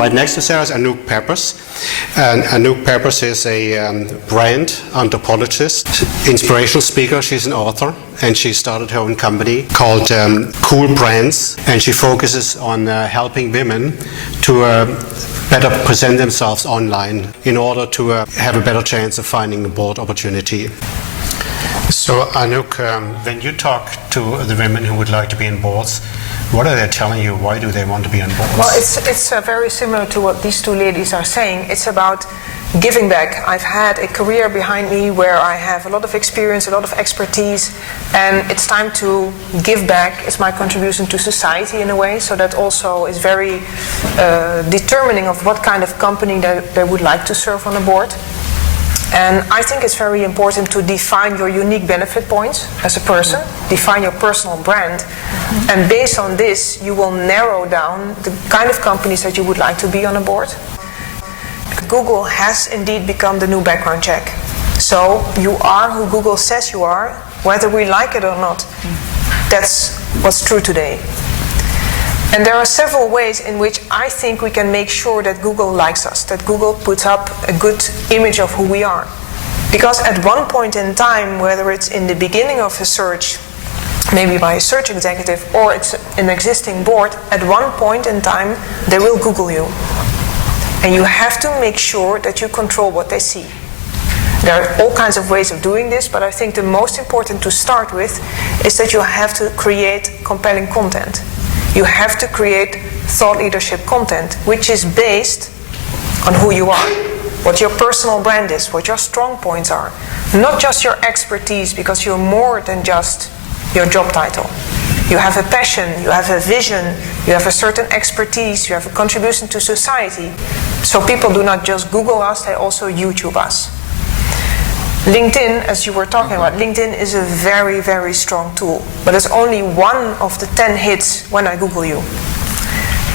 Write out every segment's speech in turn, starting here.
Right next to Sarah is Anouk Pappers. And Anouk Pappers is a brand anthropologist, inspirational speaker. She's an author, and she started her own company called CoolBrands, and she focuses on helping women to better present themselves online in order to have a better chance of finding a board opportunity. So Anouk, when you talk to the women who would like to be in boards, what are they telling you? Why do they want to be on boards? Well, it's very similar to what these two ladies are saying. It's about giving back. I've had a career behind me where I have a lot of experience, a lot of expertise, and it's time to give back. It's my contribution to society in a way, so that also is very determining of what kind of company they would like to serve on a board. And I think it's very important to define your unique benefit points as a person, define your personal brand, and based on this you will narrow down the kind of companies that you would like to be on a board. Google has indeed become the new background check. So you are who Google says you are, whether we like it or not. That's what's true today. And there are several ways in which I think we can make sure that Google likes us, that Google puts up a good image of who we are. Because at one point in time, whether it's in the beginning of a search, maybe by a search executive, or it's an existing board, at one point in time, they will Google you. And you have to make sure that you control what they see. There are all kinds of ways of doing this, but I think the most important to start with is that you have to create compelling content. You have to create thought leadership content, which is based on who you are, what your personal brand is, what your strong points are. Not just your expertise, because you're more than just your job title. You have a passion, you have a vision, you have a certain expertise, you have a contribution to society. So people do not just Google us, they also YouTube us. LinkedIn, as you were talking about, LinkedIn is a very, very strong tool. But it's only one of the 10 hits when I Google you.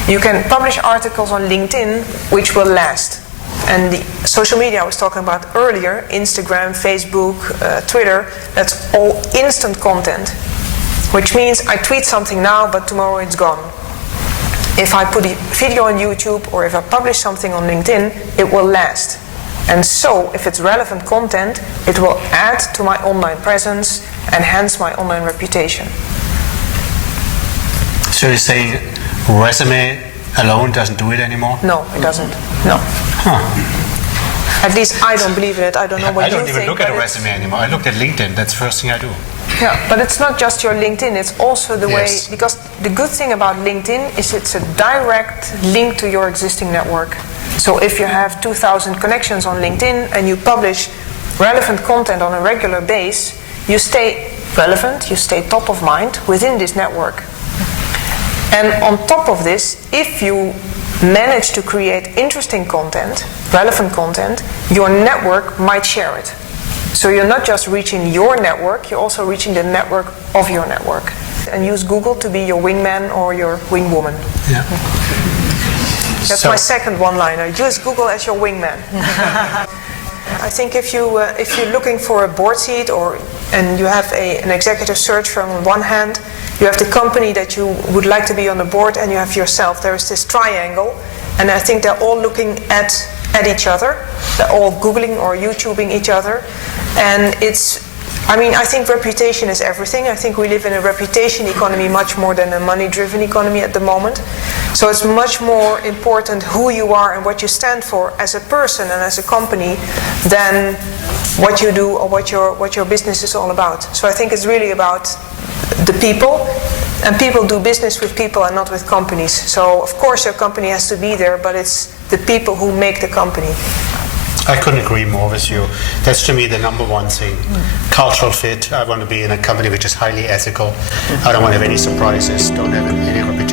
You can publish articles on LinkedIn which will last. And the social media I was talking about earlier, Instagram, Facebook, Twitter, that's all instant content. Which means I tweet something now, but tomorrow it's gone. If I put a video on YouTube or if I publish something on LinkedIn, it will last. And so, if it's relevant content, it will add to my online presence and hence my online reputation. So you're saying resume alone doesn't do it anymore? No, it doesn't. No. Huh. At least I don't believe in it. I don't know what you think. I don't even look at a resume anymore. I look at LinkedIn. That's the first thing I do. Yeah, but it's not just your LinkedIn. It's also the way, Yes. because the good thing about LinkedIn is it's a direct link to your existing network. So if you have 2,000 connections on LinkedIn and you publish relevant content on a regular base, you stay relevant, you stay top of mind within this network. And on top of this, if you manage to create interesting content, relevant content, your network might share it. So you're not just reaching your network, you're also reaching the network of your network. And use Google to be your wingman or your wingwoman. Yeah. That's my second one-liner. Use Google as your wingman. I think if you're looking for a board seat and you have an executive search firm on one hand, you have the company that you would like to be on the board, and you have yourself. There is this triangle, and I think they're all looking at each other. They're all Googling or YouTubing each other, and I think reputation is everything. I think we live in a reputation economy much more than a money-driven economy at the moment. So it's much more important who you are and what you stand for as a person and as a company than what you do or what your business is all about. So I think it's really about the people, and people do business with people and not with companies. So of course your company has to be there, but it's the people who make the company. I couldn't agree more with you. That's to me the number one thing. Cultural fit. I want to be in a company which is highly ethical. I don't want to have any surprises, don't have any reputation.